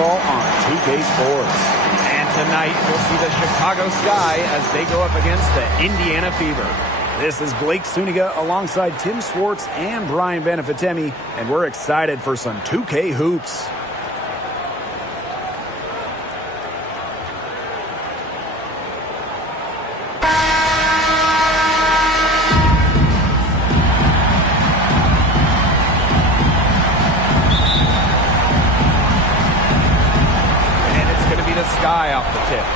basketball on 2K Sports. And tonight, we'll see the Chicago Sky as they go up against the Indiana Fever. This is Blake Suniga alongside Tim Swartz and Brian Benefitemi, and we're excited for some 2K hoops. Sky off the tip.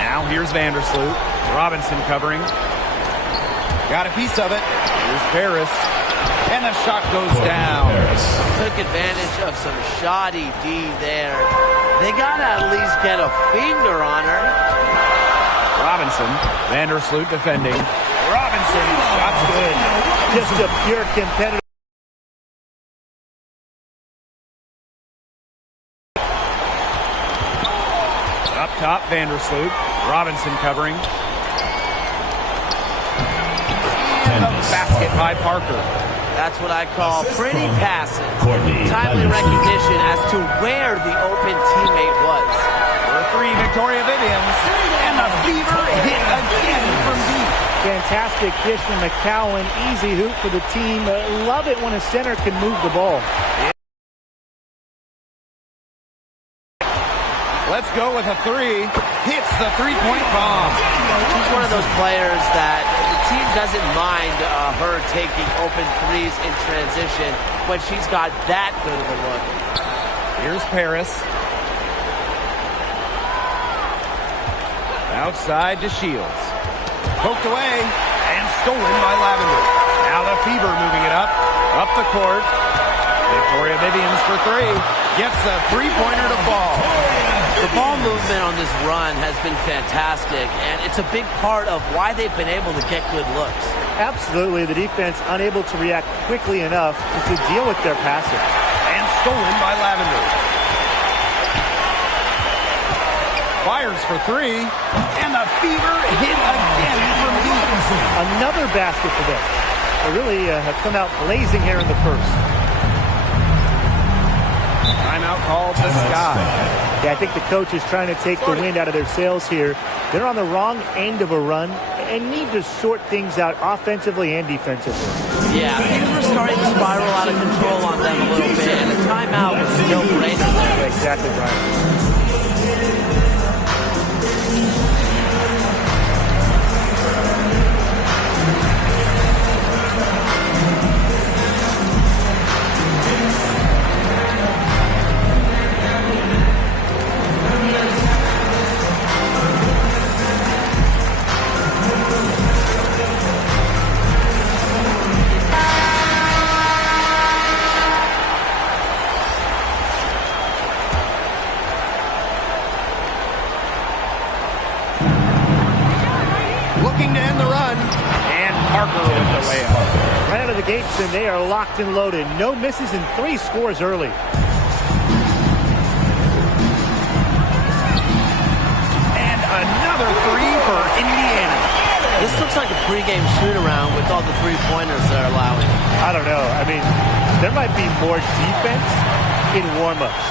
Now here's Vandersloot. Robinson covering. Got a piece of it. Here's Paris. And the shot goes down. Took advantage of some shoddy D there. They got to at least get a finger on her. Robinson. Vandersloot defending. Robinson. Shot's good. Just a pure competitor. Up top, Vandersloot. Robinson covering. And a basket by Parker. That's what I call pretty passive. Timely recognition as to where the open teammate was. For three, Victoria Vivians. And the Fever hit again from deep. Fantastic dish from McCowan. Easy hoop for the team. Love it when a center can move the ball. Let's go with a three. Hits the three-point bomb. She's one of those players that the team doesn't mind her taking open threes in transition when she's got that good of a look. Here's Paris. Outside to Shields. Poked away and stolen by Lavender. Now the Fever moving it up the court. Victoria Vivians for three. Gets a three-pointer to fall. The ball movement on this run has been fantastic, and it's a big part of why they've been able to get good looks. Absolutely. The defense unable to react quickly enough to deal with their passing. And stolen by Lavender. Fires for three, and the Fever hit again from deep. Another basket for them. They really have come out blazing here in the first. Timeout called the Sky. Yeah, I think the coach is trying to take the wind out of their sails here. They're on the wrong end of a run and need to sort things out offensively and defensively. Yeah, things were starting to spiral out of control on them a little bit, and a timeout was no brainer there. Exactly, Brian. Looking to end the run. And Parker with the layup. Right out of the gates, and they are locked and loaded. No misses and 3 scores early. And another three for Indiana. This looks like a pregame shoot-around with all the three-pointers they're allowing. I don't know. I mean, there might be more defense in warm-ups.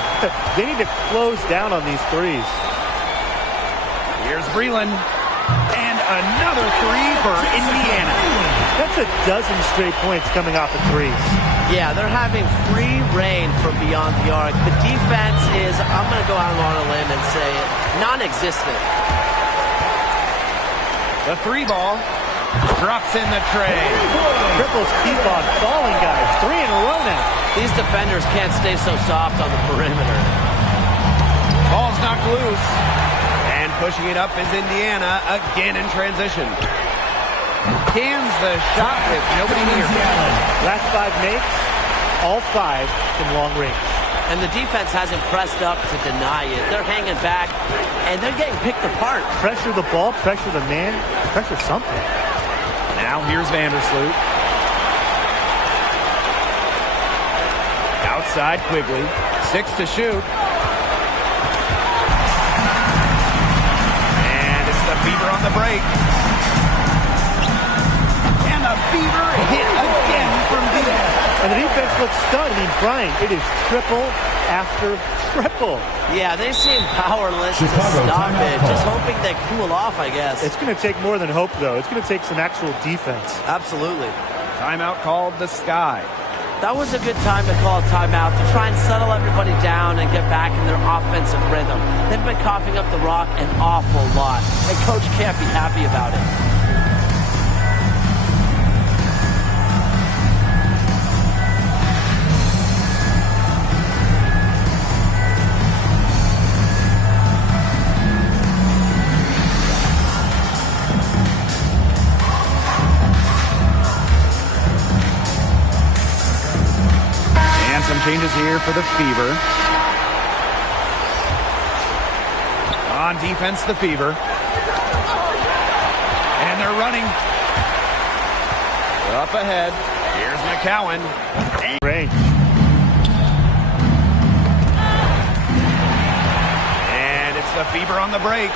They need to close down on these threes. Here's Breland. And another three for Indiana. That's a dozen straight points coming off of threes. Yeah, they're having free reign from beyond the arc. The defense is, I'm going to go out on a limb and say, non-existent. The three ball drops in the tray. Triples keep on falling, guys. 3 in a row now. These defenders can't stay so soft on the perimeter. Ball's knocked loose. And pushing it up is Indiana again in transition. Cans the shot with nobody near. Last 5 makes, all 5 from long range. And the defense hasn't pressed up to deny it. They're hanging back, and they're getting picked apart. Pressure the ball, pressure the man, pressure something. Now here's Vandersloot. Outside Quigley. 6 to shoot. And it's the Fever on the break. And the Fever hit again from deep. And the defense look stunned. I mean, Brian, it is triple after triple. Yeah, they seem powerless to stop it. Just hoping they cool off, I guess. It's going to take more than hope, though. It's going to take some actual defense. Absolutely. Timeout called the Sky. That was a good time to call a timeout to try and settle everybody down and get back in their offensive rhythm. They've been coughing up the rock an awful lot, and Coach can't be happy about it. Some changes here for the Fever. On defense, the Fever. And they're running. Up ahead. Here's McCowan. Range. And it's the Fever on the break.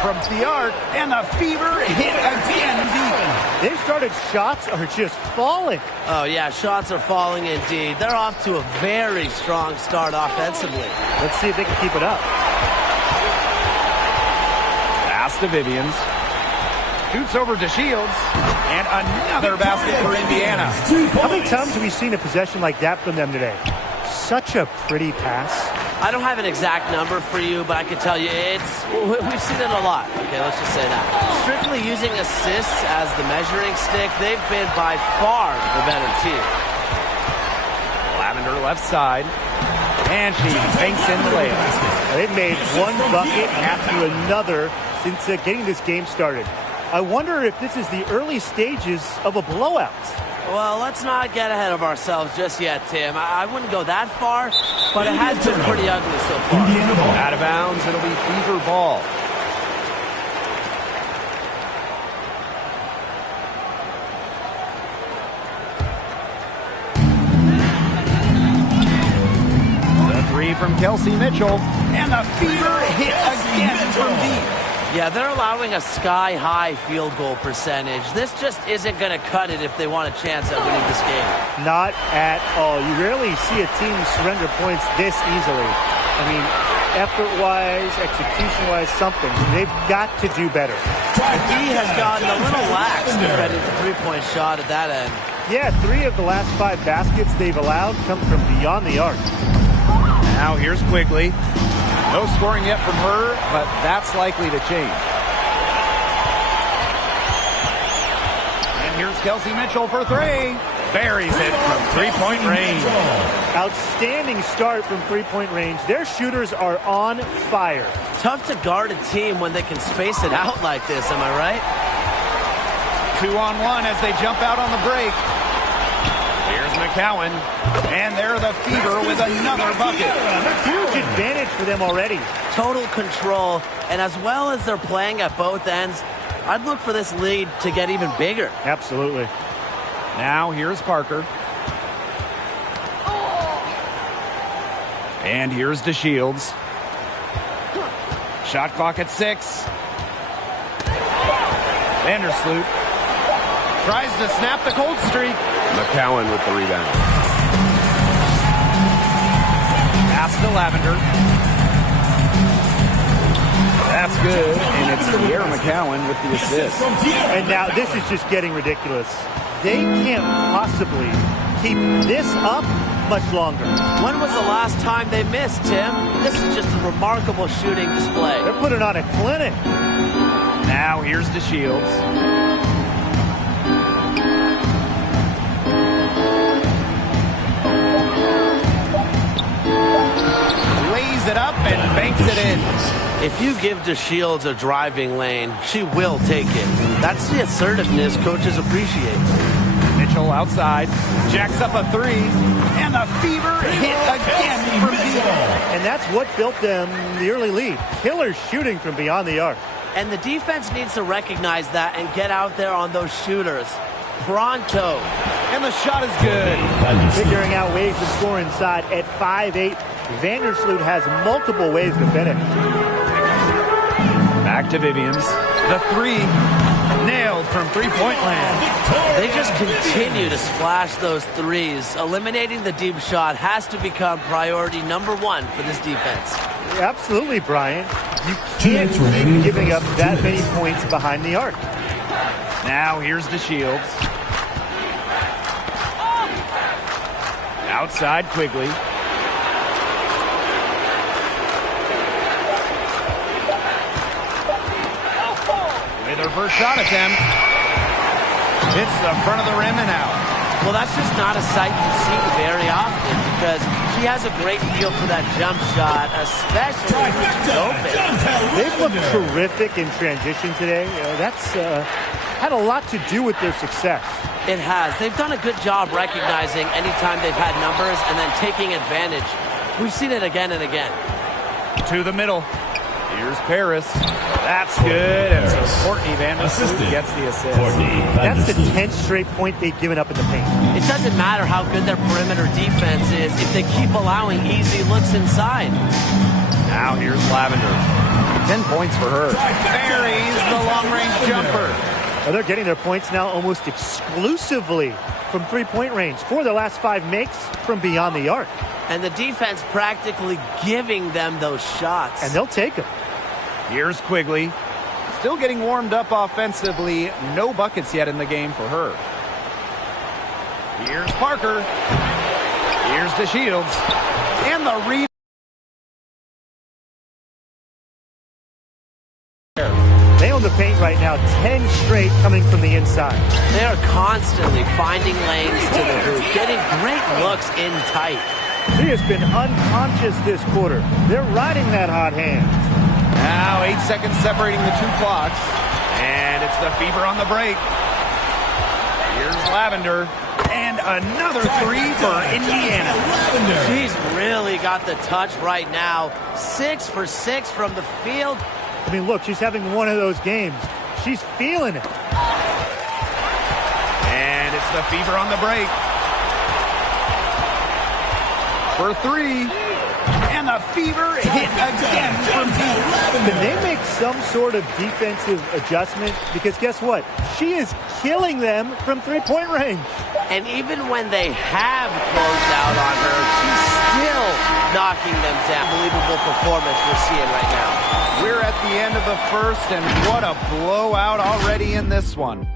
From the arc, and the Fever hit again deep. They've started shots are just falling. Oh, yeah, shots are falling indeed. They're off to a very strong start offensively. Let's see if they can keep it up. Pass to Vivians. Shoots over to Shields. And another basket for Indiana. How many times have we seen a possession like that from them today? Such a pretty pass. I don't have an exact number for you, but I can tell you we've seen it a lot. Okay, let's just say that. Strictly using assists as the measuring stick, they've been by far the better team. Lavender left side. And she banks in the layup. They've made one bucket after another since getting this game started. I wonder if this is the early stages of a blowout. Well, let's not get ahead of ourselves just yet, Tim. I wouldn't go that far, but it has been pretty ugly so far. Out of bounds, it'll be Fever ball. The three from Kelsey Mitchell, and the Fever hit again from deep. Yeah, they're allowing a sky-high field goal percentage. This just isn't going to cut it if they want a chance at winning this game. Not at all. You rarely see a team surrender points this easily. I mean, effort-wise, execution-wise, something. They've got to do better. He has gotten a little lax defending the three-point shot at that end. Yeah, 3 of the last 5 baskets they've allowed come from beyond the arc. Now here's Quigley. No scoring yet from her, but that's likely to change. And here's Kelsey Mitchell for 3. Buries it from three-point range. Outstanding start from three-point range. Their shooters are on fire. Tough to guard a team when they can space it out like this, am I right? 2-on-1 as they jump out on the break. Here's McCowan, and they're the Fever with another bucket. Huge advantage for them already. Total control, and as well as they're playing at both ends, I'd look for this lead to get even bigger. Absolutely. Now here's Parker. And here's DeShields. Shot clock at 6. Vandersloot tries to snap the cold streak. McCowan with the rebound. Pass to Lavender. That's good, and it's Sierra McCowan with the assist. And now this is just getting ridiculous. They can't possibly keep this up much longer. When was the last time they missed, Tim? This is just a remarkable shooting display. They're putting on a clinic. Now here's DeShields. Lays it up and banks it in. If you give DeShields a driving lane, she will take it. That's the assertiveness coaches appreciate. Mitchell outside, jacks up a 3, and the Fever hit again from deep. And that's what built them the early lead. Killer shooting from beyond the arc. And the defense needs to recognize that and get out there on those shooters. Pronto. And the shot is good. Figuring out ways to score inside at 5'8". Vandersloot has multiple ways to finish. Back to Vivians. The 3. Nailed. Shields from three-point land. They just continue to splash those threes. Eliminating the deep shot has to become priority number one for this defense. Absolutely, Brian. You can't keep giving up that many points behind the arc. Now here's the Shields. Outside Quigley. With her first shot attempt. Hits the front of the rim and out. Well, that's just not a sight you see very often because she has a great feel for that jump shot, especially when she's open. They've looked terrific in transition today. That's had a lot to do with their success. It has. They've done a good job recognizing anytime they've had numbers and then taking advantage. We've seen it again and again. To the middle. Here's Paris. That's good. And so Courtney Vandersloot gets the assist. That's the 10th straight point they've given up in the paint. It doesn't matter how good their perimeter defense is if they keep allowing easy looks inside. Now here's Lavender. 10 points for her. Buries the long-range jumper. Well, they're getting their points now almost exclusively from three-point range. 4 of their last 5 makes from beyond the arc. And the defense practically giving them those shots. And they'll take them. Here's Quigley. Still getting warmed up offensively. No buckets yet in the game for her. Here's Parker. Here's the Shields. And the rebound. They own the paint right now, 10 straight coming from the inside. They are constantly finding lanes to the hoop, getting great looks in tight. He has been unconscious this quarter. They're riding that hot hand. Now 8 seconds separating the two clocks. And it's the Fever on the break. Here's Lavender. And another three for Indiana. She's really got the touch right now. 6 for 6 from the field. I mean, look, she's having one of those games. She's feeling it. And it's the Fever on the break. For 3. And the Fever hit again from deep. Can they make some sort of defensive adjustment? Because guess what? She is killing them from three-point range. And even when they have closed out on her, she's still knocking them down. Unbelievable performance we're seeing right now. We're at the end of the first, and what a blowout already in this one.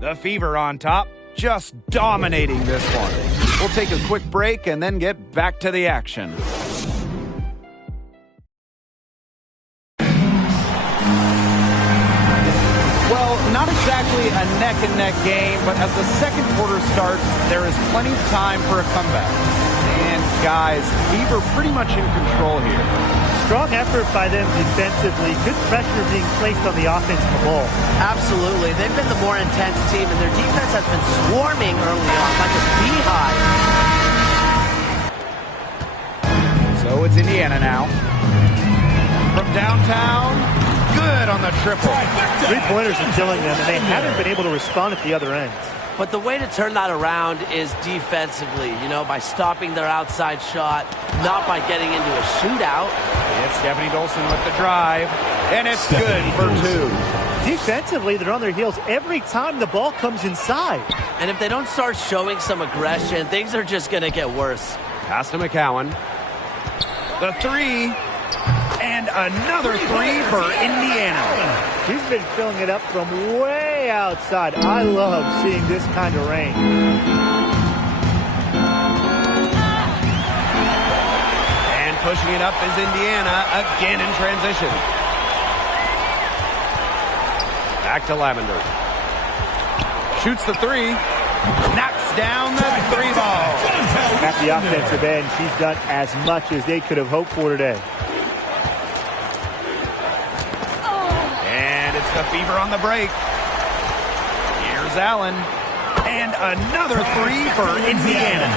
The Fever on top, just dominating this one. We'll take a quick break and then get back to the action. Well, not exactly a neck-and-neck game, but as the second quarter starts, there is plenty of time for a comeback. And guys, Fever pretty much in control here. Strong effort by them defensively. Good pressure being placed on the offensive ball. Absolutely. They've been the more intense team, and their defense has been swarming early on like a beehive. So it's Indiana now. From downtown, good on the triple. Three-pointers are killing them, and they haven't been able to respond at the other end. But the way to turn that around is defensively, by stopping their outside shot, not by getting into a shootout. It's Stephanie Dolson with the drive, and it's good for 2. Defensively, they're on their heels every time the ball comes inside. And if they don't start showing some aggression, things are just going to get worse. Pass to McCowan. The 3, and another 3 for Indiana. He's been filling it up from way outside. I love seeing this kind of rain. And pushing it up is Indiana, again in transition. Back to Lavender. Shoots the 3. Knocks down the 3 ball. At the offensive end, she's done as much as they could have hoped for today. And it's the Fever on the break. Here's Allen. And another 3 for Indiana.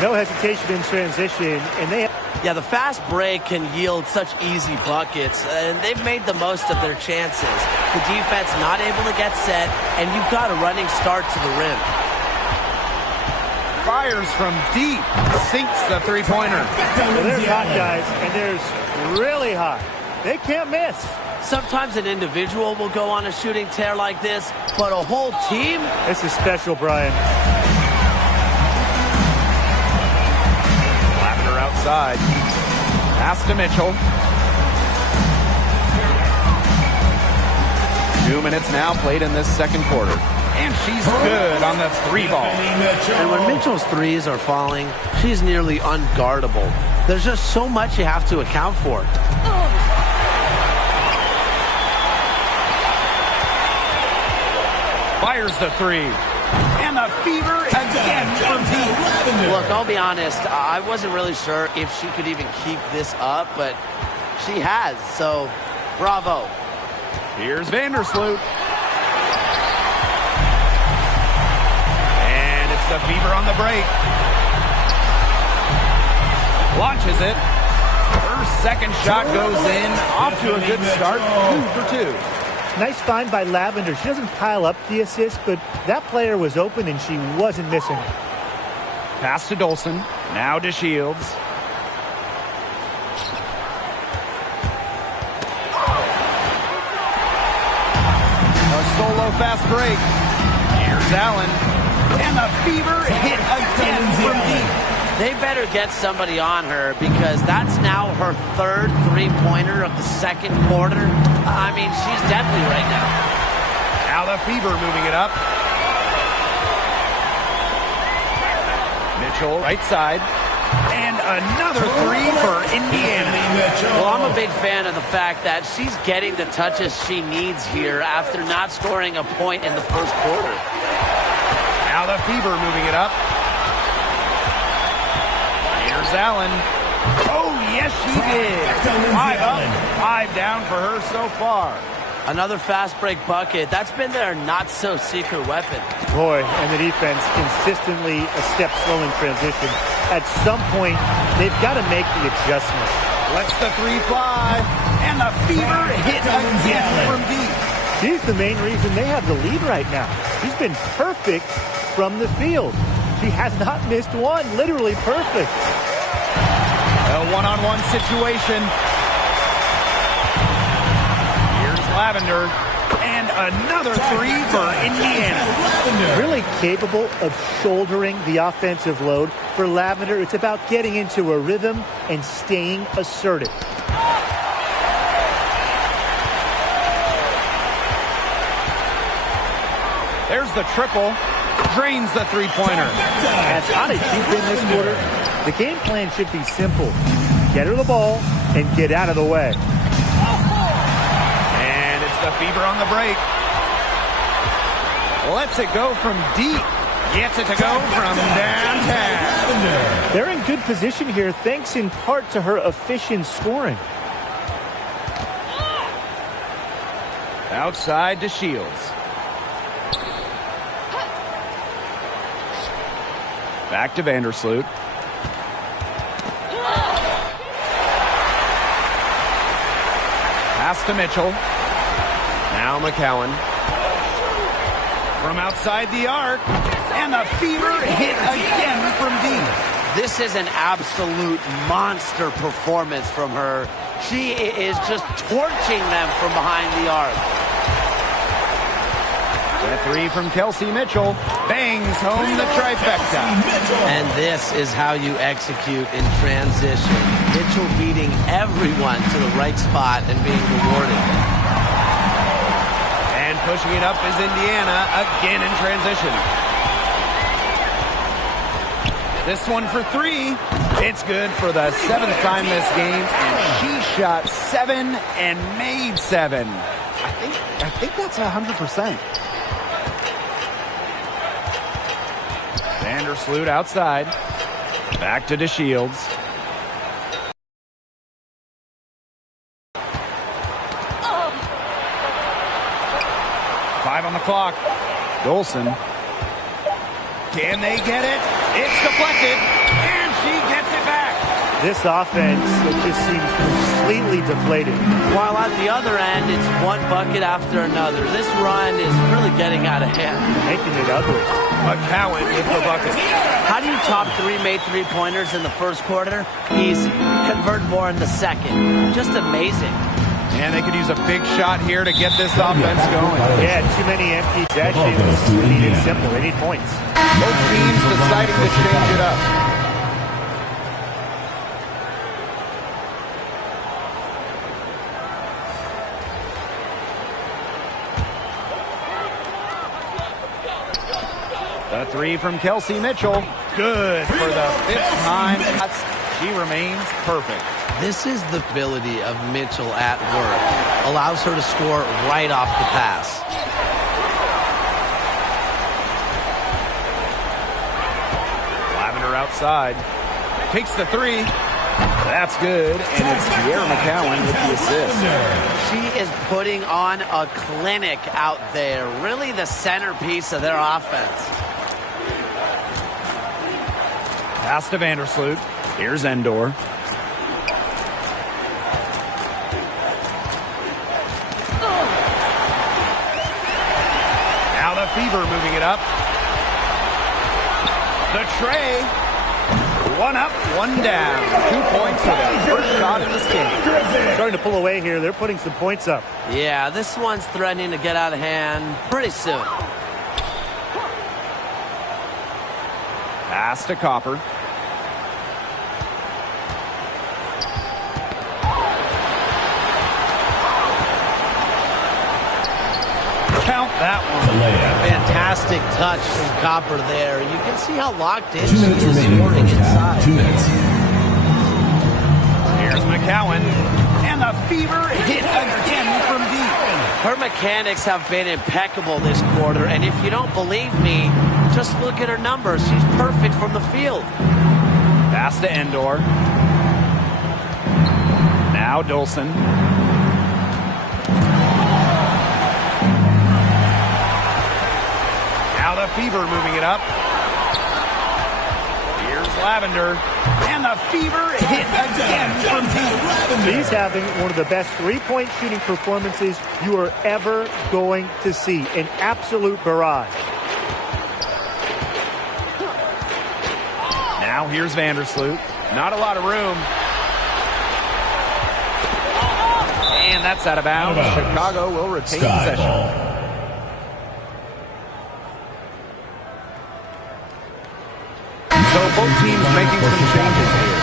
No hesitation in transition, and they... Yeah, the fast break can yield such easy buckets, and they've made the most of their chances. The defense not able to get set, and you've got a running start to the rim. Fires from deep. Sinks the three-pointer. Well, there's hot guys, and there's really hot. They can't miss. Sometimes an individual will go on a shooting tear like this, but a whole team? This is special, Brian. Lavender outside. Pass to Mitchell. 2 minutes now played in this second quarter. And she's good on the three ball. And when Mitchell's threes are falling, she's nearly unguardable. There's just so much you have to account for. Fires the three. And the fever again from deep. Look, I'll be honest, I wasn't really sure if she could even keep this up, but she has, so bravo. Here's Vandersloot. And it's the fever on the break. Launches it. Her second shot goes in. Off to a good start. 2 for 2. Nice find by Lavender. She doesn't pile up the assist, but that player was open and she wasn't missing. Pass to Dolson. Now to Shields. Solo fast break. Here's Allen. And the fever hit again from deep. They better get somebody on her because that's now her third three-pointer of the second quarter. I mean, she's deadly right now. Now the fever moving it up. Mitchell, right side. And another three for Indiana. Well, I'm a big fan of the fact that she's getting the touches she needs here after not scoring a point in the first quarter. Now the fever moving it up. Here's Allen. Oh, yes, she did. 5 up, 5 down for her so far. Another fast break bucket. That's been their not-so-secret weapon. Boy, and the defense consistently a step slow in transition. At some point, they've got to make the adjustment. Lets the three fly. And the fever hit again from deep. She's the main reason they have the lead right now. She's been perfect from the field. She has not missed one. Literally perfect. A one-on-one situation. Lavender, and another three for Indiana. Really capable of shouldering the offensive load. For Lavender, it's about getting into a rhythm and staying assertive. There's the triple. Drains the three-pointer. As hot as she's been this quarter, the game plan should be simple. Get her the ball and get out of the way. The fever on the break. Lets it go from deep. Gets it to go from downtown. They're in good position here thanks in part to her efficient scoring. Outside to Shields. Back to Vandersloot. Pass to Mitchell. Now McCowan. From outside the arc. And the fever hit again from deep. This is an absolute monster performance from her. She is just torching them from behind the arc. The three from Kelsey Mitchell. Bangs home the trifecta. And this is how you execute in transition. Mitchell beating everyone to the right spot and being rewarded. And pushing it up is Indiana again in transition. This one for three. It's good for the 7th time this game. And she shot 7 and made 7. I think that's 100%. Vandersloot outside. Back to DeShields. On the clock. Dolson. Can they get it? It's deflected. And she gets it back. This offense, it just seems completely deflated. While at the other end, it's one bucket after another. This run is really getting out of hand. Making it ugly. McCowan with the bucket. How do you top 3 made three-pointers in the first quarter? Easy. Convert more in the second. Just amazing. And they could use a big shot here to get this offense going. Yeah, too many empty possessions. I mean, it's simple. They need points. Both teams deciding to change it up. The three from Kelsey Mitchell. Good for the 5th time. She remains perfect. This is the ability of Mitchell at work. Allows her to score right off the pass. Lavender outside. Takes the three. That's good. And it's Kiera McCowan with the assist. She is putting on a clinic out there. Really the centerpiece of their offense. Pass to Vandersloot. Here's Endor. Now the Fever moving it up. The tray. One up, one down. 2 points for their first shot in this game. Starting to pull away here. They're putting some points up. Yeah, this one's threatening to get out of hand pretty soon. Pass to Copper. Count that one. Fantastic touch from Copper there. You can see how locked in 2 she minutes is remaining scoring first half. inside. 2 minutes. Here's McCowan. And the Fever hit again from deep. Her mechanics have been impeccable this quarter, and if you don't believe me, just look at her numbers. She's perfect from the field. Pass to Endor. Now Dolson. Now the Fever moving it up. Here's Lavender. And the Fever hit again from deep. He's having one of the best three-point shooting performances you are ever going to see. An absolute barrage. Now here's Vandersloot. Not a lot of room. And that's out of bounds. Chicago will retain possession. So both teams making some changes here.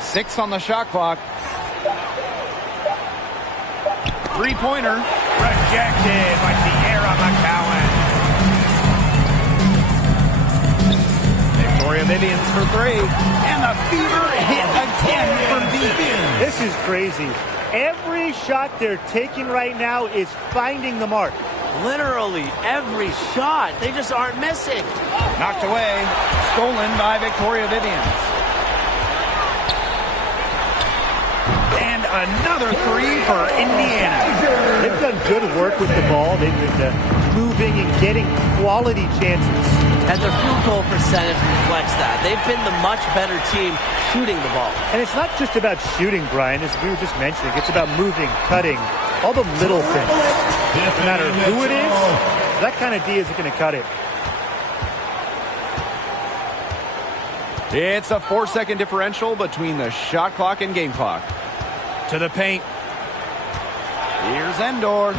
Six on the shot clock. Three-pointer. Rejected by Kiera McCowan. Victoria Vivians for three. And the Fever hit again from deep. This is crazy. Every shot they're taking right now is finding the mark. Literally every shot. They just aren't missing. Knocked away. Stolen by Victoria Vivians. And another three for Indiana. They've done good work with the ball. They've been moving and getting quality chances. And their field goal percentage reflects that. They've been the much better team shooting the ball. And it's not just about shooting, Brian, as we were just mentioning. It's about moving, cutting, all the little things. No matter who it is, that kind of D isn't going to cut it. It's a 4-second differential between the shot clock and game clock. To the paint. Here's Endor.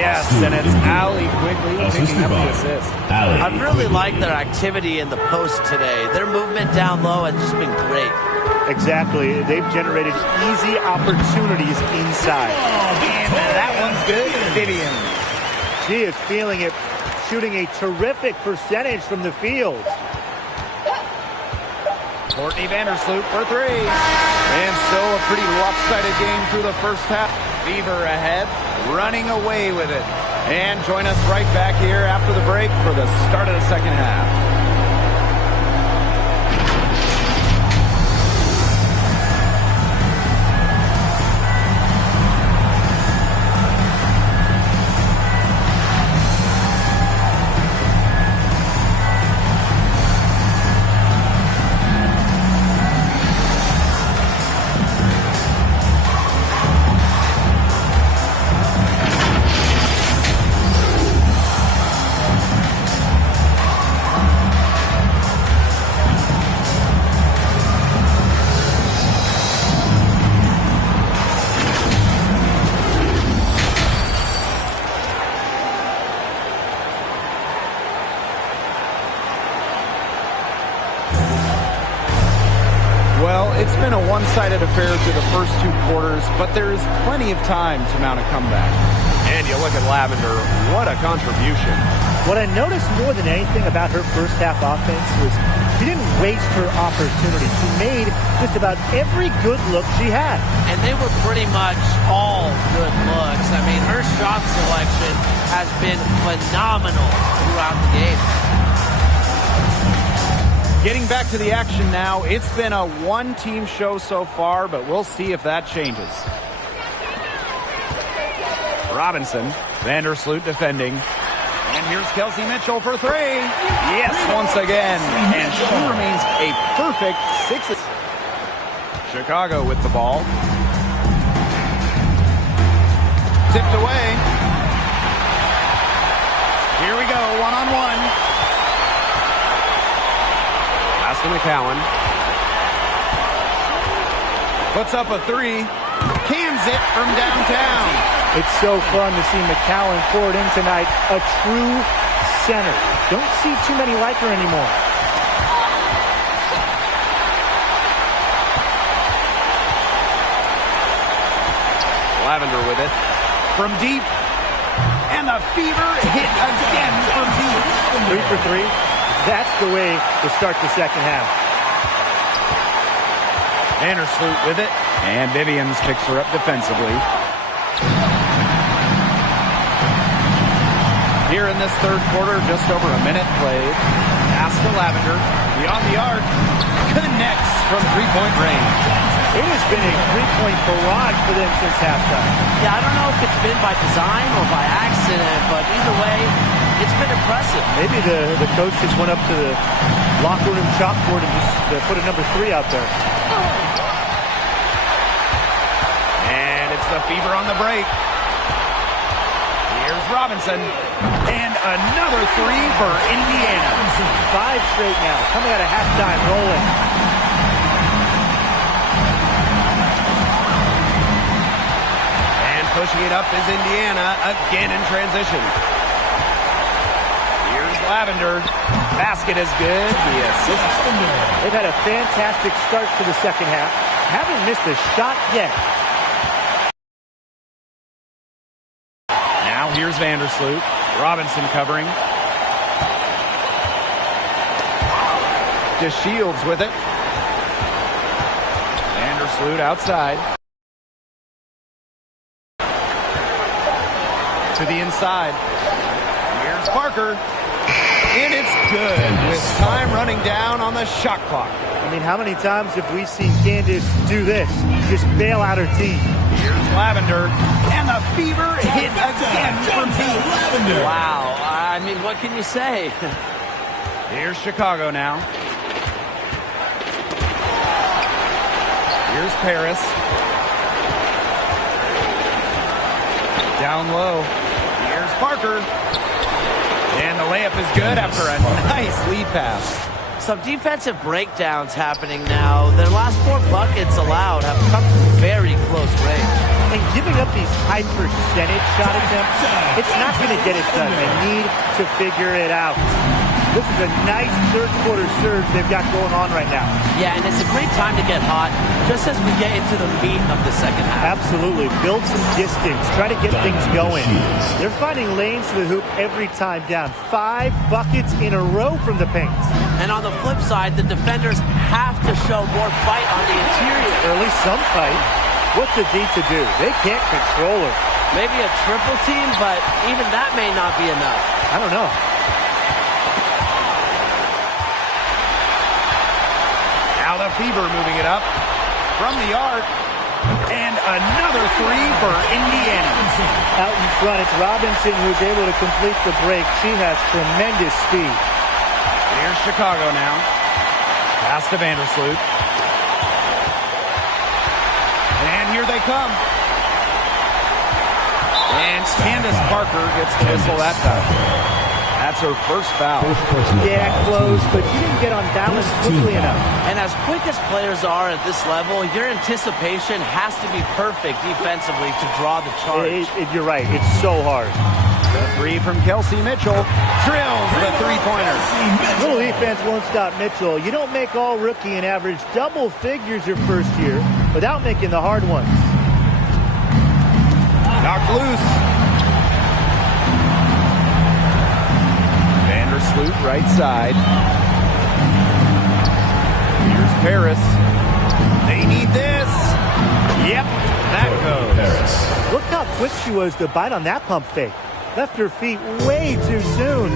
Yes, and it's Allie quickly picking up the assist. I've really liked their activity in the post today. Their movement down low has just been great. Exactly. They've generated easy opportunities inside. And that one's good. Vivian. She is feeling it, shooting a terrific percentage from the field. Courtney Vandersloot for three. And still a pretty lopsided game through the first half. Fever ahead, running away with it. And join us right back here after the break for the start of the second half. It's been a one-sided affair through the first 2 quarters, but there is plenty of time to mount a comeback. And you look at Lavender, what a contribution. What I noticed more than anything about her first half offense was she didn't waste her opportunities. She made just about every good look she had. And they were pretty much all good looks. I mean, her shot selection has been phenomenal throughout the game. Getting back to the action now, it's been a one-team show so far, but we'll see if that changes. Robinson, Vandersloot defending. And here's Kelsey Mitchell for 3. Yes, once again. And she remains a perfect 6. Chicago with the ball. Tipped away. Here we go, one-on-one. Pass to McCowan. Puts up a 3. Cans it from downtown. It's so fun to see McCowan pour it in tonight. A true center. Don't see too many like her anymore. Lavender with it. From deep. And the Fever hit again from deep. 3 for 3. That's the way to start the second half. Vandersloot with it. And Vivians picks her up defensively. Here in this third quarter, just over a minute played. Pass to Lavender. Beyond the arc. Connects from three-point range. It has been a three-point barrage for them since halftime. Yeah, I don't know if it's been by design or by accident, but either way, it's been impressive. Maybe the coach just went up to the locker room chalkboard and just put a number 3 out there. And it's the Fever on the break. Here's Robinson. And another 3 for Indiana. 5 straight now. Coming out of halftime, rolling. And pushing it up is Indiana again in transition. Here's Lavender. Basket is good. The assist. They've had a fantastic start to the second half. Haven't missed a shot yet. Now here's Vandersloot. Robinson covering. DeShields with it. Vandersloot outside. To the inside. Here's Parker. And it's good with time running down on the shot clock. I mean, how many times have we seen Candace do this? Just bail out her team. Here's Lavender. And the Fever hit again from deep. Wow. I mean, what can you say? Here's Chicago now. Here's Paris. Down low. Here's Parker. And the layup is good after a nice lead pass. Some defensive breakdowns happening now. Their last 4 buckets allowed have come from very close range. And giving up these high percentage shot attempts, it's not going to get it done. They need to figure it out. This is a nice third quarter surge they've got going on right now. Yeah, and it's a great time to get hot just as we get into the meat of the second half. Absolutely. Build some distance. Try to get things going. They're finding lanes to the hoop every time down. 5 buckets in a row from the paint. And on the flip side, the defenders have to show more fight on the interior. Or at least some fight. What's a D to do? They can't control her. Maybe a triple team, but even that may not be enough. I don't know. Now the Fever moving it up from the arc. And another 3 for Indiana. Out in front, it's Robinson who's able to complete the break. She has tremendous speed. Here's Chicago now. Pass to Vandersloot. And here they come. And Candace Parker gets the whistle that time. That's her first foul. Yeah, close, but she didn't get on balance quickly enough. And as quick as players are at this level, your anticipation has to be perfect defensively to draw the charge. You're right. It's so hard. The three from Kelsey Mitchell. Drills the three-pointer. Little defense won't stop Mitchell. You don't make all rookie and average double figures your first year without making the hard ones. Knocked loose. Vandersloot right side. Here's Paris. They need this. Yep, that goes. Paris. Look how quick she was to bite on that pump fake. Left her feet way too soon.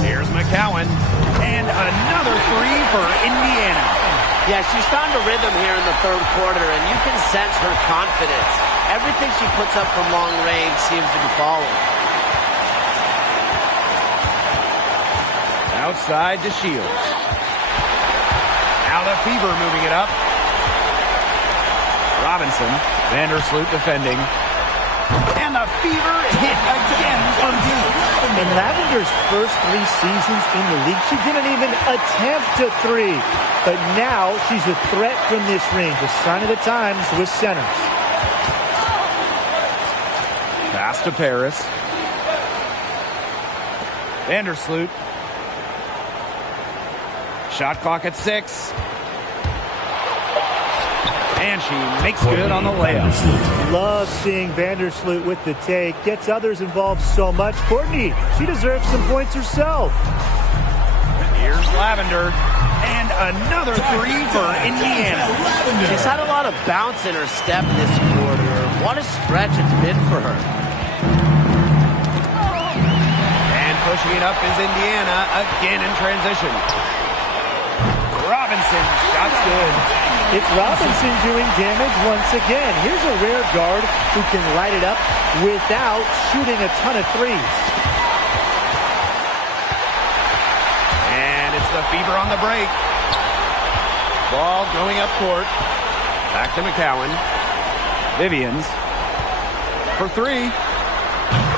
Here's McCowan. And another three for Indiana. Yeah, she's found a rhythm here in the third quarter, and you can sense her confidence. Everything she puts up from long range seems to be falling. Outside to Shields. Now the Fever moving it up. Robinson. Vandersloot defending. And the Fever hit again from deep. In Lavender's first 3 seasons in the league, she didn't even attempt a three. But now she's a threat from this range. A sign of the times with centers. Pass to Paris. Vandersloot. Shot clock at 6. And she makes good on the layup. Love seeing Vandersloot with the take. Gets others involved so much. Courtney, she deserves some points herself. Here's Lavender. And another three for Indiana. She's had a lot of bounce in her step this quarter. What a stretch it's been for her. And pushing it up is Indiana again in transition. Robinson, shot's good. It's Robinson doing damage once again. Here's a rare guard who can light it up without shooting a ton of threes. And it's the Fever on the break. Ball going up court. Back to McCowan. Vivians for 3.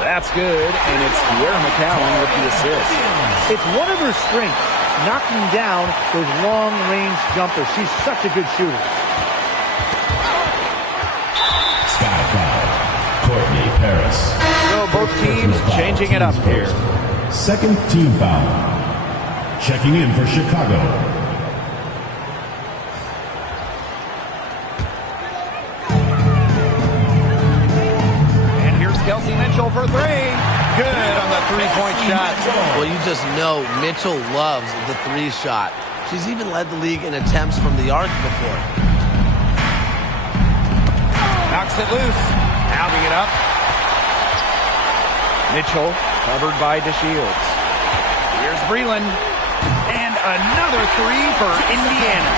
That's good, and it's Tierra McCowan with the assist. It's one of her strengths, knocking down those long-range jumpers. She's such a good shooter. Sky foul. Courtney Paris. So both teams changing it up here. Second team foul. Checking in for Chicago. And here's Kelsey Mitchell for 3. Good on the three-point shot. Well, you just know Mitchell loves the 3 shot. She's even led the league in attempts from the arc before. Knocks it loose. Pounding it up. Mitchell covered by DeShields. Here's Breland. And another 3 for Indiana.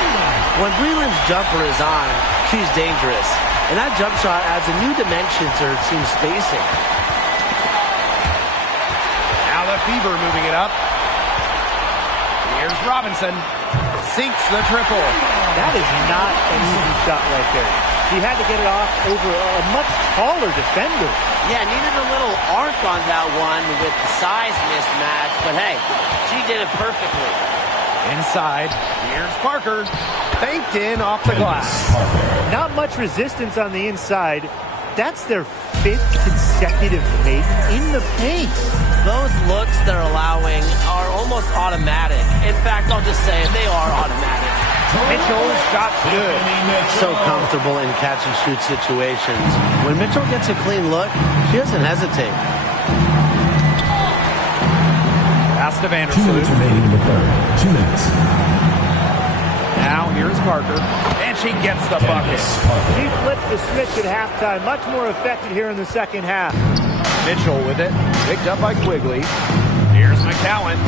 When Breland's jumper is on, she's dangerous. And that jump shot adds a new dimension to her team spacing. Now the Fever moving it up. Here's Robinson. Sinks the triple. That is not an easy shot right there. She had to get it off over a much taller defender. Yeah, needed a little arc on that one with the size mismatch. But hey, she did it perfectly. Inside. Here's Parker. Banked in off the glass. Not much resistance on the inside. That's their 5th consecutive make in the paint. Those looks they're allowing are almost automatic. In fact, I'll just say it, they are automatic. Mitchell's shot's good. So comfortable in catch and shoot situations. When Mitchell gets a clean look, she doesn't hesitate. Pass to 2 minutes Vandersloot. remaining in the third. 2 minutes. Now here's Parker. And she gets the bucket. She flipped the switch at halftime. Much more effective here in the second half. Mitchell with it. Picked up by Quigley. Here's McCowan.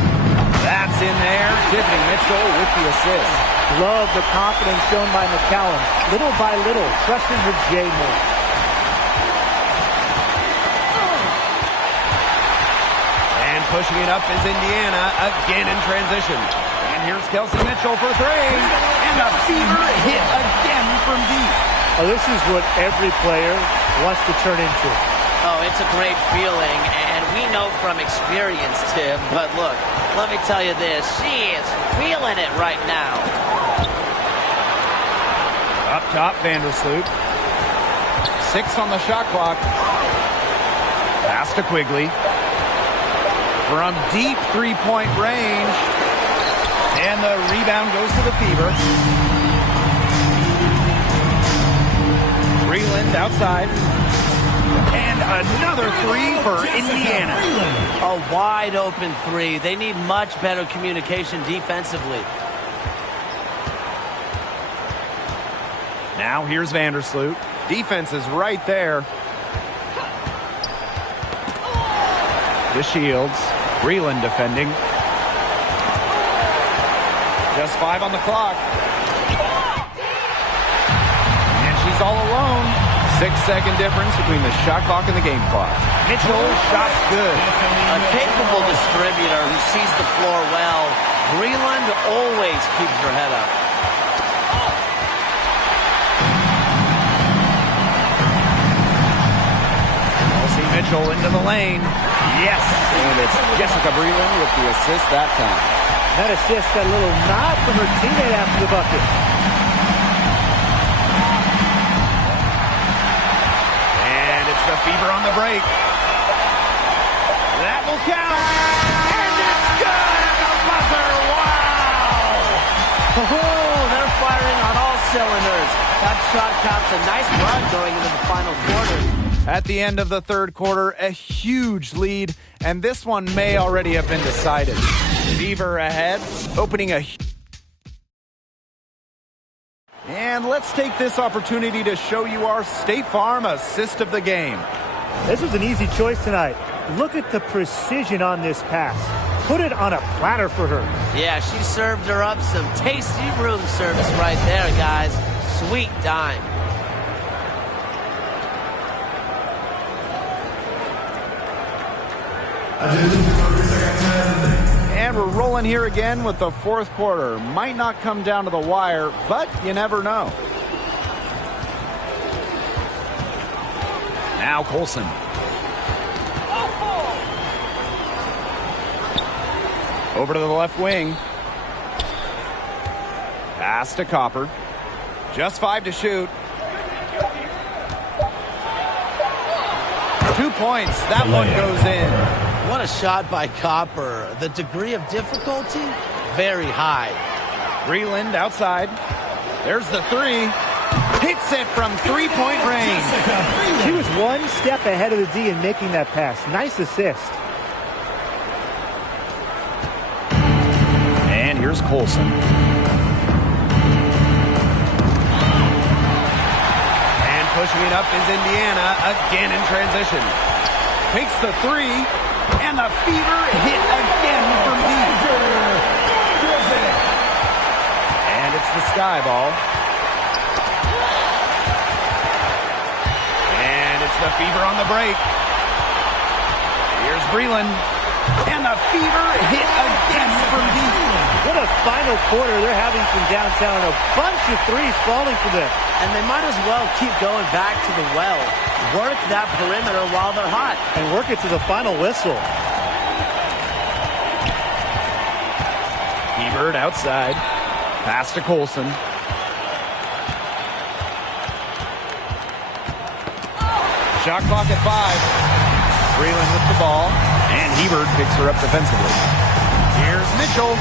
That's in there. Tiffany Mitchell with the assist. Love the confidence shown by McCowan. Little by little, trusting her J more. And pushing it up is Indiana again in transition. And here's Kelsey Mitchell for 3. And a Fever hit again from deep. Oh, this is what every player wants to turn into. Oh, it's a great feeling, and we know from experience, Tim, but look, let me tell you this. She is feeling it right now. Up top, Vandersloot. 6 on the shot clock. Pass to Quigley. From deep three-point range. And the rebound goes to the Fever. Breland outside. And another three for Indiana. A wide open three. They need much better communication defensively. Now here's Vandersloot. Defense is right there. To Shields. Breland defending. Just 5 on the clock. And she's all alone. 6-second difference between the shot clock and the game clock. Mitchell, shot's good. A capable distributor who sees the floor well. Breland always keeps her head up. Mitchell into the lane. Yes. And it's Jessica Breland with the assist that time. That assist got a little nod from her teammate after the bucket. And it's the Fever on the break. That will count. And it's good at the buzzer. Wow. Oh, they're firing on all cylinders. That shot counts a nice run going into the final quarter. At the end of the third quarter, a huge lead, and this one may already have been decided. Fever ahead, opening a... And let's take this opportunity to show you our State Farm assist of the game. This was an easy choice tonight. Look at the precision on this pass. Put it on a platter for her. Yeah, she served her up some tasty room service right there, guys. Sweet dime. And we're rolling here again with the fourth quarter. Might not come down to the wire, but you never know. Now Colson. Over to the left wing. Pass to Copper. Just 5 to shoot. 2 points. That one goes in. What a shot by Copper. The degree of difficulty, very high. Breland outside. There's the three. Hits it from three-point range. She was one step ahead of the D in making that pass. Nice assist. And here's Colson. And pushing it up is Indiana, again in transition. Takes the three, and the Fever hit again from deep. And it's the Sky ball. And it's the Fever on the break. Here's Breland. And the Fever hit again from deep. What a final quarter they're having from downtown. A bunch of threes falling for them. And they might as well keep going back to the well. Work that perimeter while they're hot. And work it to the final whistle. Hebert outside. Pass to Colson. Shot clock at 5. Breland with the ball. And Hebert picks her up defensively. Here's Mitchell.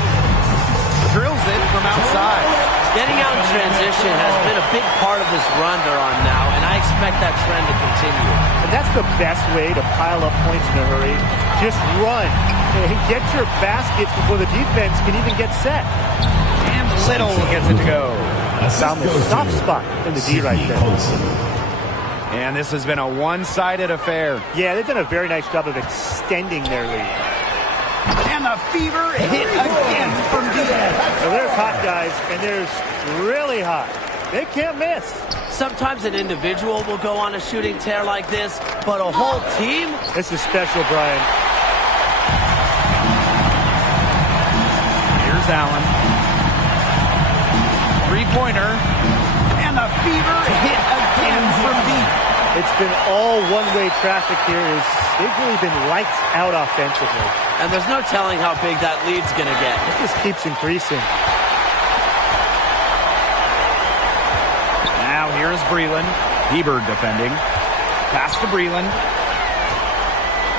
Drills it from outside. Getting out in transition has been a big part of this run they're on now, and I expect that trend to continue. And that's the best way to pile up points in a hurry. Just run. And get your baskets before the defense can even get set. And Little gets it to go. Found the soft spot in the D right there. And this has been a one-sided affair. Yeah, they've done a very nice job of extending their lead. And the Fever hit again from deep. So there's hot guys, and there's really hot. They can't miss. Sometimes an individual will go on a shooting tear like this, but a whole team? This is special, Brian. Here's Allen. Three-pointer. And the Fever hit again from deep. It's been all one-way traffic here. They've really been lights out offensively. And there's no telling how big that lead's going to get. It just keeps increasing. Now here is Breland. Hebert defending. Pass to Breland.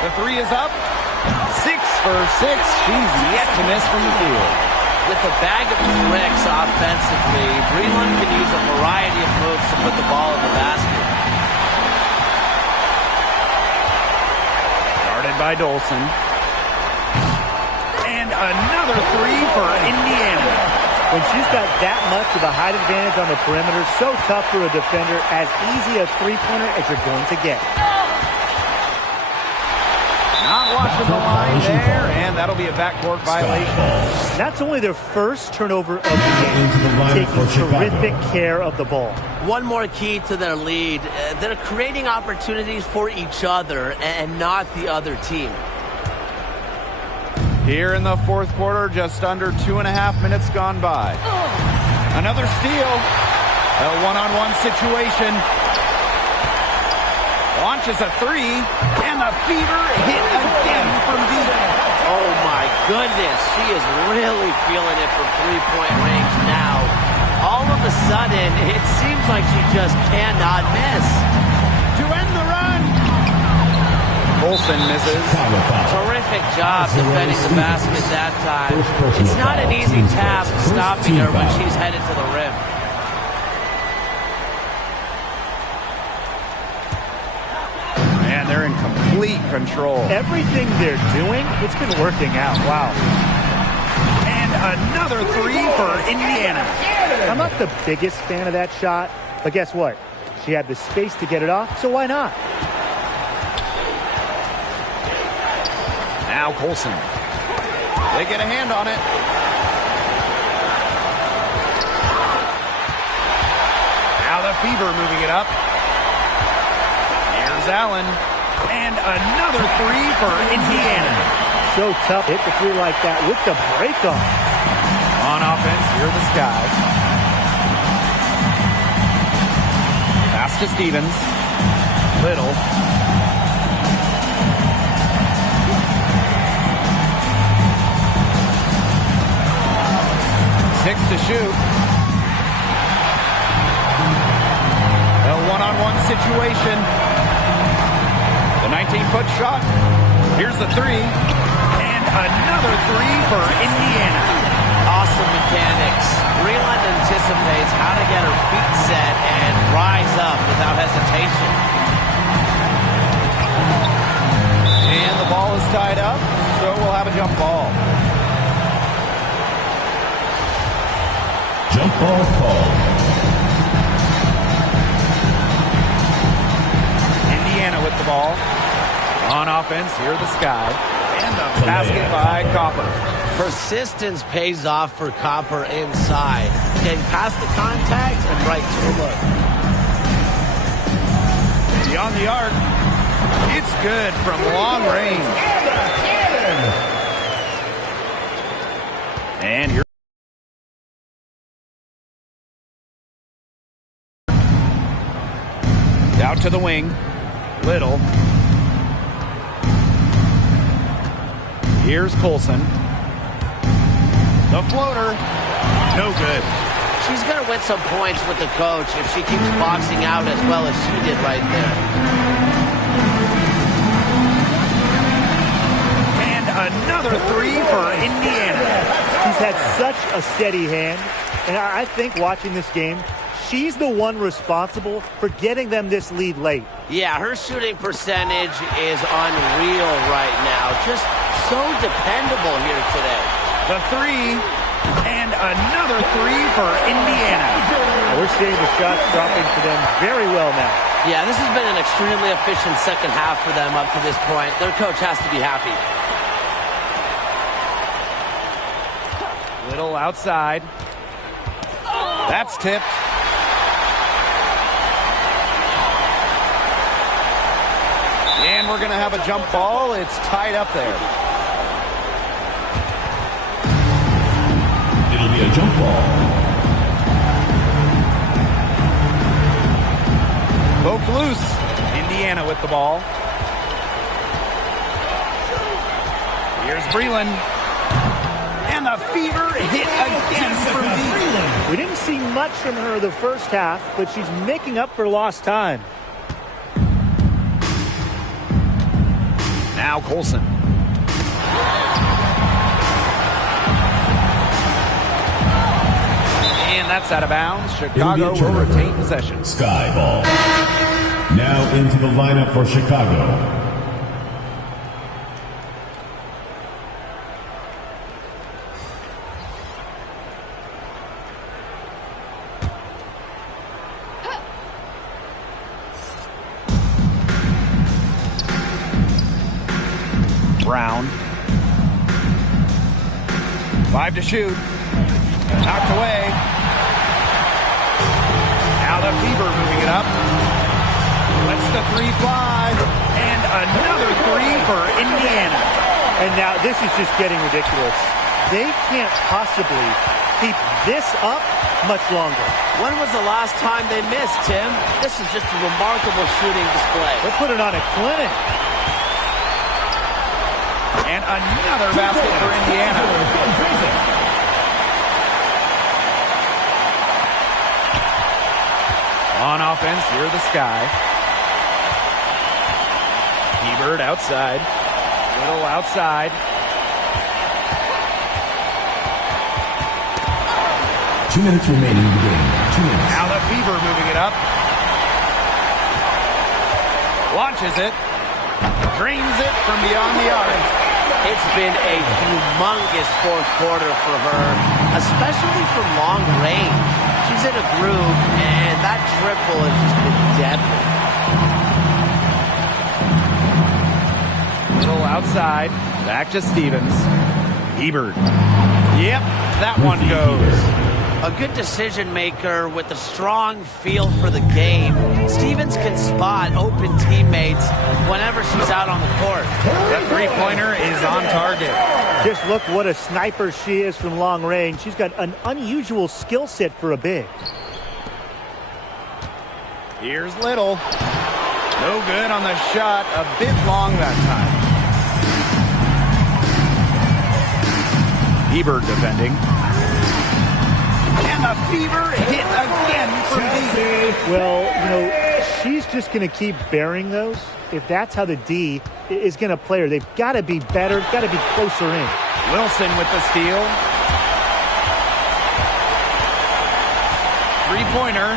The three is up. 6 for 6. She's yet to miss from the field. With a bag of tricks offensively, Breland can use a variety of moves to put the ball in the basket. Guarded by Dolson. And another three for Indiana. When she's got that much of a height advantage on the perimeter, so tough for a defender, as easy a three-pointer as you're going to get. Not watching the line there, and that'll be a backcourt violation. That's only their first turnover of the game, taking terrific care of the ball. One more key to their lead. They're creating opportunities for each other and not the other team. Here in the fourth quarter, just under 2.5 minutes gone by. Another steal. A one-on-one situation. Launches a three, and the feeder hit again from deep. Oh my goodness, she is really feeling it from three-point range now. All of a sudden, it seems like she just cannot miss. To end the run. Olsen misses. Terrific job defending the basket that time. It's not an easy task stopping her when she's headed to the rim. And they're in complete control. Everything they're doing, it's been working out. Wow. And another three for Indiana. I'm not the biggest fan of that shot, but guess what? She had the space to get it off, so why not? Now Colson. They get a hand on it. Now the Fever moving it up. Here's Allen. And another three for Indiana. So tough. Hit the three like that with the break on. On offense, here are the Sky. Pass to Stevens. Little. Six to shoot. A one-on-one situation. The 19-foot shot. Here's the three. And another three for Indiana. Awesome mechanics. Breland anticipates how to get her feet set and rise up without hesitation. And the ball is tied up, so we'll have a jump ball. Jump ball called. Indiana with the ball. On offense, here are the Sky. And the basket by Copper. Persistence pays off for Copper inside. Getting past the contact and right to the look. Beyond the arc. It's good from long range. And here. Out to the wing. Little. Here's Colson. The floater. No good. She's going to win some points with the coach if she keeps boxing out as well as she did right there. And another three for Indiana. She's had such a steady hand, and I think watching this game, she's the one responsible for getting them this lead late. Yeah, her shooting percentage is unreal right now. Just so dependable here today. The three, and another three for Indiana. We're seeing the shots dropping for them very well now. Yeah, this has been an extremely efficient second half for them up to this point. Their coach has to be happy. Little outside. That's tipped. And we're going to have a jump ball. It's tied up there. It'll be a jump ball. Poke loose. Indiana Indiana with the ball. Here's Breland. And the fever hit again from deep. We didn't see much from her the first half, but she's making up for lost time. Now Colson. And that's out of bounds. Chicago will retain possession. Sky ball. Now into the lineup for Chicago. Brown. 5 to shoot. Knocked away. Now the Fever moving it up. Lets the three fly. And another three for Indiana. And now this is just getting ridiculous. They can't possibly keep this up much longer. When was the last time they missed, Tim? This is just a remarkable shooting display. They're putting on a clinic. And another basket for Indiana. On offense, here the Sky. Hebert outside. Little outside. 2 minutes remaining in the game. 2 minutes. Now the Fever moving it up. Launches it. Drains it from beyond the arc. It's been a humongous fourth quarter for her, especially from long range. She's in a groove, and that triple has just been deadly. Little outside. Back to Stevens. Hebert. Yep, that one goes. A good decision maker with a strong feel for the game. Stevens can spot open teammates whenever she's out on the court. That three-pointer is on target. Just look what a sniper she is from long range. She's got an unusual skill set for a big. Here's Little. No good on the shot. A bit long that time. Hebert defending. And the Fever hit again from deep. Well, you know, she's just going to keep bearing those. If that's how the D is going to play her, they've got to be better, got to be closer in. Wilson with the steal. Three-pointer.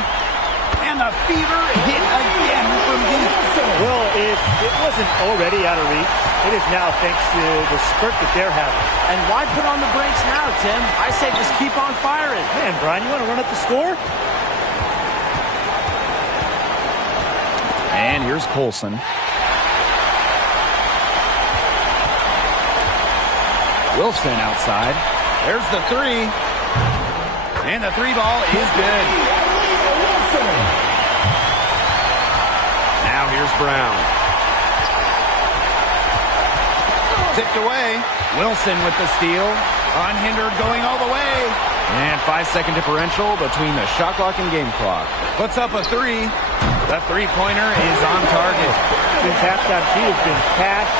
And the Fever hit again from deep. Well, if it wasn't already out of reach, it is now thanks to the spurt that they're having. And why put on the brakes now, Tim? I say just keep on firing. Man, Brian, you want to run up the score? And here's Colson. Wilson outside. There's the three. And the three ball is good. Now here's Brown. Tipped away. Wilson with the steal. Unhindered going all the way. And 5-second differential between the shot clock and game clock. Puts up a three. The three-pointer is on target. Since halftime, she has been cash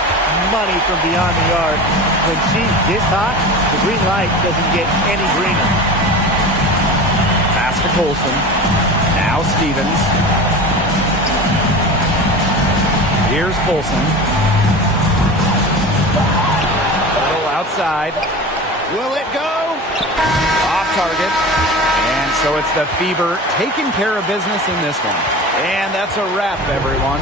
money from beyond the arc. When she's this hot, the green light doesn't get any greener. Pass to Colson. Now Stevens. Here's Colson. Little outside. Will it go? Off target. And so it's the Fever taking care of business in this one. And that's a wrap, everyone.